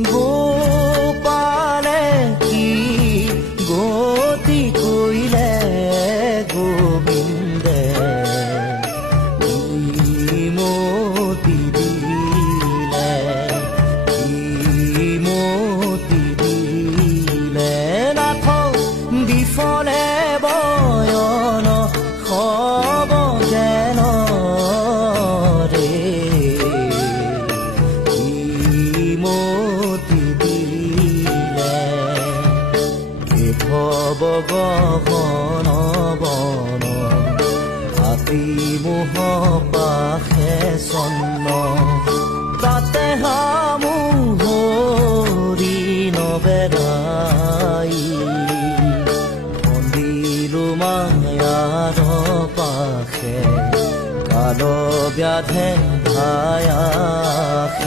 গোপালে কি গতি কৰিলে গোবিন্দে মতি দিলে নাথ বিফলে বয়ন খব যেন ৰে মতি দিলে খব গগন বন হাতী মোহ পাশে চন্ন তাতে হামুহৰি নবেলাই মন্দিৰো মায়াৰ পাশে কাল ব্যাধে ধায়া